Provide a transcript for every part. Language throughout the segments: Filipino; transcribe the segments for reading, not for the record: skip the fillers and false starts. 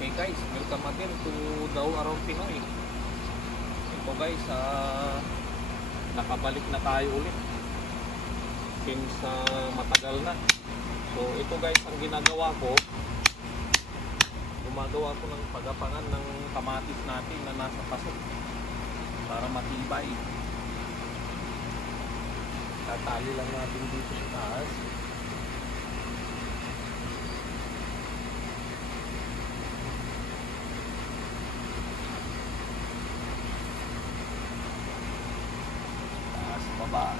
Okay guys, welcome again to Daw Around Pinoy. Ito guys, nakabalik na tayo ulit since matagal na. So ito guys, ang ginagawa ko, gumagawa ko ng pagapangan ng kamatis natin na nasa paso para matibay. Tatali lang natin dito sa taas. Baba.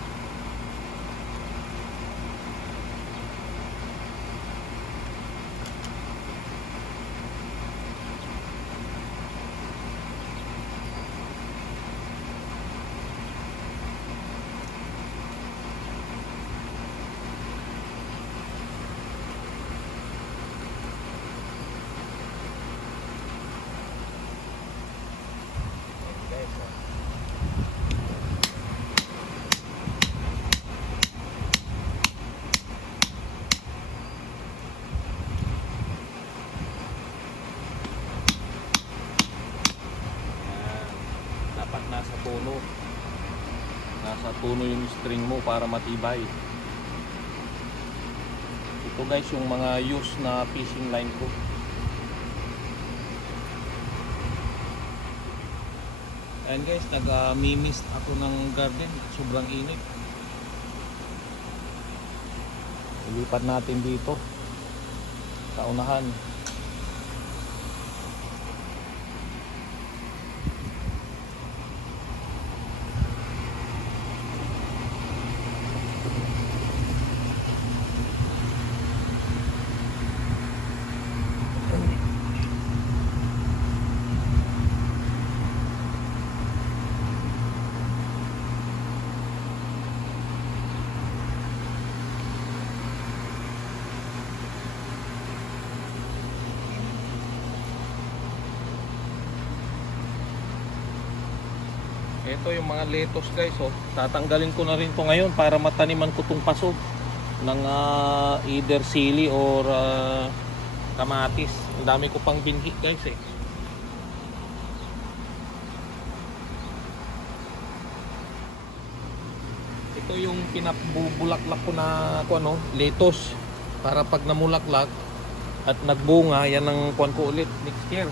Nasa puno yung string mo para matibay. Ito guys yung mga used na fishing line ko. Ayan guys, nag-mimist ako ng garden. Sobrang init. Ilipat natin dito sa unahan. Ito yung mga lettuce guys, oh. Tatanggalin ko na rin to ngayon para mataniman ko tong paso ng either sili or kamatis. Ang dami ko pang binhi guys eh. Ito yung pinabubulaklak ko na lettuce para pag namulaklak at nagbunga, yan ang kuan ko ulit next year.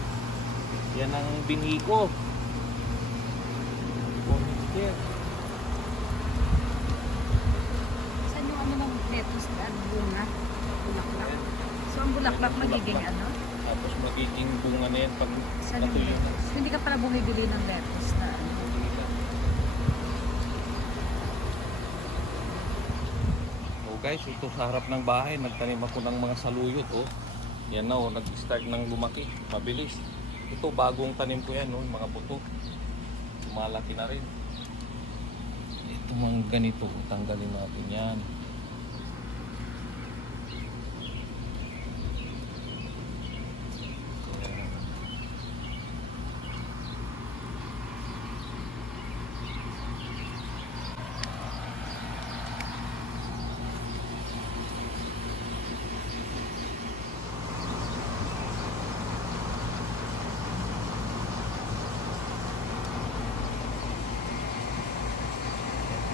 Yan ang binhi ko. Saan yung ng lettuce at bunga? Bulaklak. So ang bulaklak magiging ano? Tapos magiging bunga na yan pag saan yung lettuce? Hindi ka pala bumibili ng lettuce na ano? So guys, ito sa harap ng bahay, nagtanim ako ng mga saluyot. Oh. Yan na, nag-start ng lumaki. Mabilis. Ito bagong tanim ko yan, mga buto. Lumalaki na rin. Ito mga ganito, tanggalin natin yan.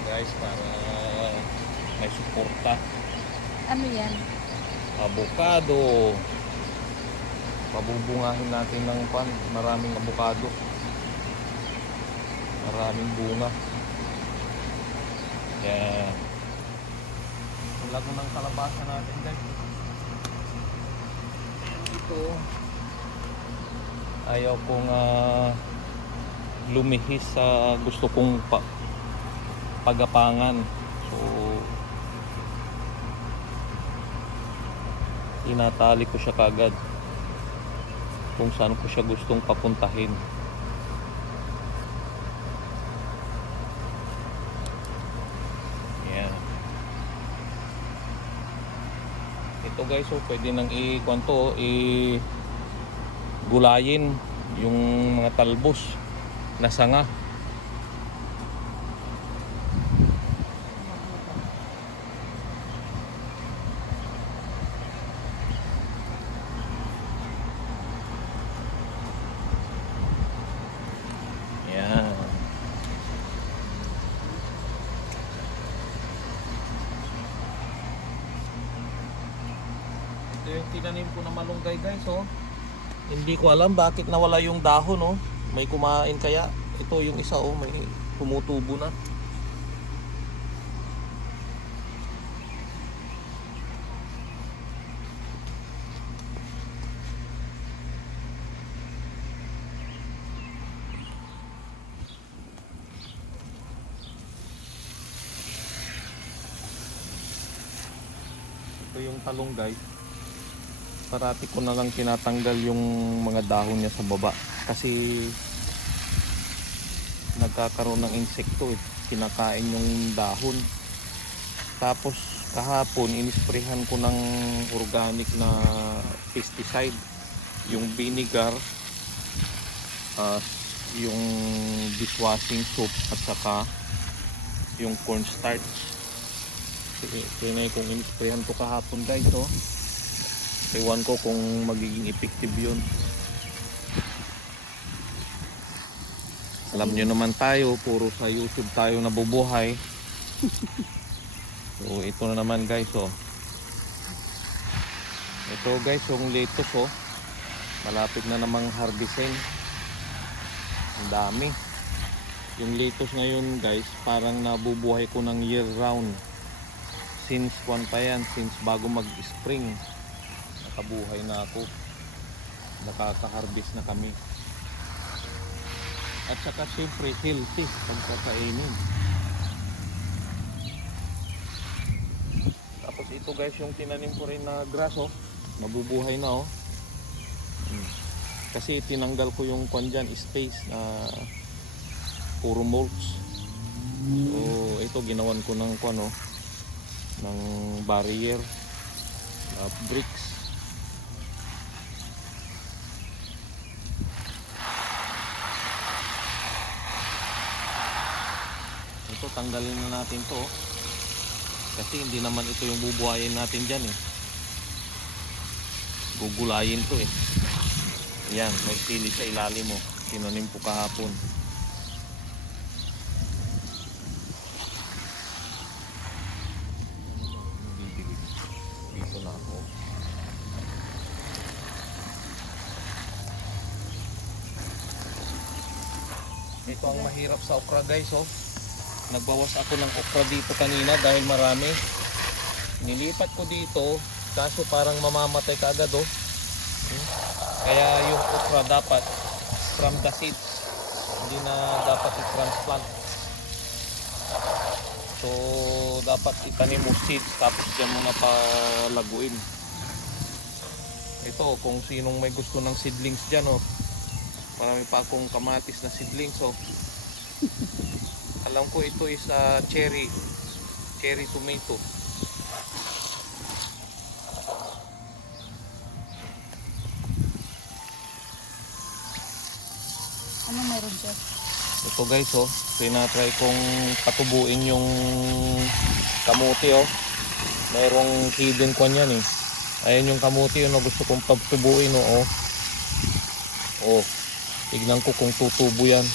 Guys, para may suporta. Ano yan? Avocado. Pabubungahin natin ng maraming avocado. Maraming bunga. Yan. Wala ko ng kalabasa natin guys. Ito. Ayaw kong lumihis sa gusto kong pagapangan. So inatali ko siya kagad kung saan ko siya gustong papuntahin. Yan. Ito guys, so pwede nang gulayin yung mga talbos na sanga. Ito yung tinanim ko na malunggay guys, oh. Hindi ko alam bakit nawala yung dahon, oh. May kumain kaya. Ito yung isa, oh, may tumutubo na. Ito yung talong guys. Parati ko na lang tinatanggal yung mga dahon niya sa baba kasi nagkakaroon ng insekto eh. Kinakain yung dahon. Tapos kahapon inisprehan ko ng organic na pesticide, yung vinegar, yung dishwashing soap at saka yung cornstarch. Tinay kong inisprehan ko kahapon guys, oh. Ewan ko kung magiging effective yun. Alam nyo naman tayo, puro sa YouTube tayo nabubuhay. So ito na naman guys, oh. Ito guys yung lettuce, oh. Malapit na namang harvestin. Ang dami. Yung lettuce ngayon guys, parang nabubuhay ko ng year round. Since since bago mag-spring, nakabuhay na ako. Nakaka-harvest na kami. At saka siyempre healthy pagkakainin. Tapos ito guys yung tinanim ko rin na grass, oh. Mabubuhay na, oh. Kasi tinanggal ko yung kwan dyan, space na puro mulch. So ito ginawan ko ng kwan, oh, ng barrier, bricks. Ito tanggalin na natin to, oh. Kasi hindi naman ito yung bubuhayin natin dyan eh. Gugulayin to eh. Yan, may sili sa ilalim mo. Tinanim ko kahapon. Dito na ako. Ito ang mahirap sa okra guys, oh. Nagbawas ako ng okra dito kanina dahil marami. Nilipat ko dito kaso parang mamamatay kaagad, oh. Kaya yung okra dapat from the seeds, hindi na dapat i-transplant. So dapat itanim mo seeds tapos dyan mo na palaguin. Ito kung sinong may gusto ng seedlings dyan, oh. Marami pa akong kamatis na seedlings, oh. Alam ko ito is cherry tomato. Ano meron dyan? Ito guys, oh, tinatry kong patubuin yung kamuti, oh. Merong hidden kwan yan eh. Ayan yung kamuti yun, oh, gusto kong patubuin, oh. Oh, tignan ko kung tutubo yan.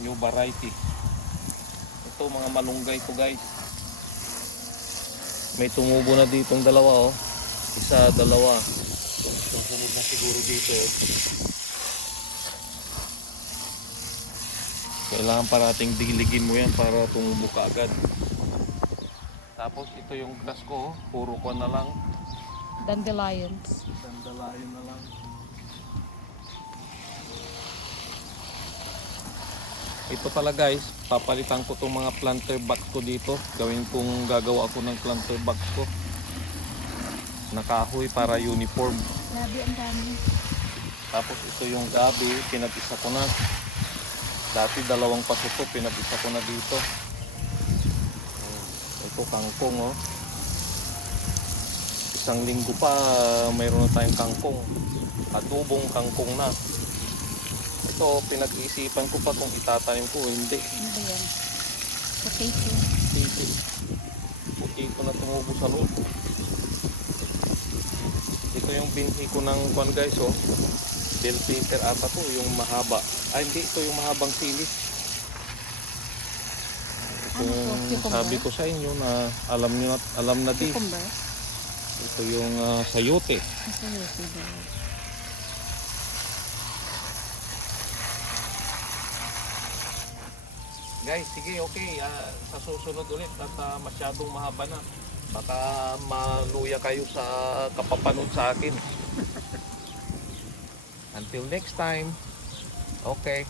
New variety. Ito mga malunggay to guys. May tumubo na ditong dalawa, oh. Isa, dalawa. Susunod na siguro dito, oh. Kailangan parating diligin mo yan para tumubo ka agad. Tapos ito yung grass ko, oh. Puro ko na lang. Dandelions. Dandelion na lang. Ito pala guys, papalitan ko itong mga planter box ko dito. Gagawa ako ng planter box ko. Nakahoy para uniform. Labi ang dami. Tapos ito yung gabi, pinag-isa ko na. Dati dalawang paso to, pinag-isa ko na dito. Ito kangkong, oh. Isang linggo pa, mayroon na tayong kangkong. Adobong kangkong na. Ito, pinag-iisipan ko pa kung itatanim ko o hindi. Ano ba yan? Potato. Puti ko na tumubo sa loob. Ito yung binhi ko ng kwan guys, oh. Bell pepper ata to, yung mahaba. Ay hindi, ito yung mahabang sili. Ito Ano to? yung Cucumber? sabi ko sa inyo na alam na din. Cucumber? Ito yung sayote. Sayote daw. Guys, sige, okay. Sa susunod ulit at masyadong mahaba na. Baka maluya kayo sa kapapanood sa akin. Until next time. Okay.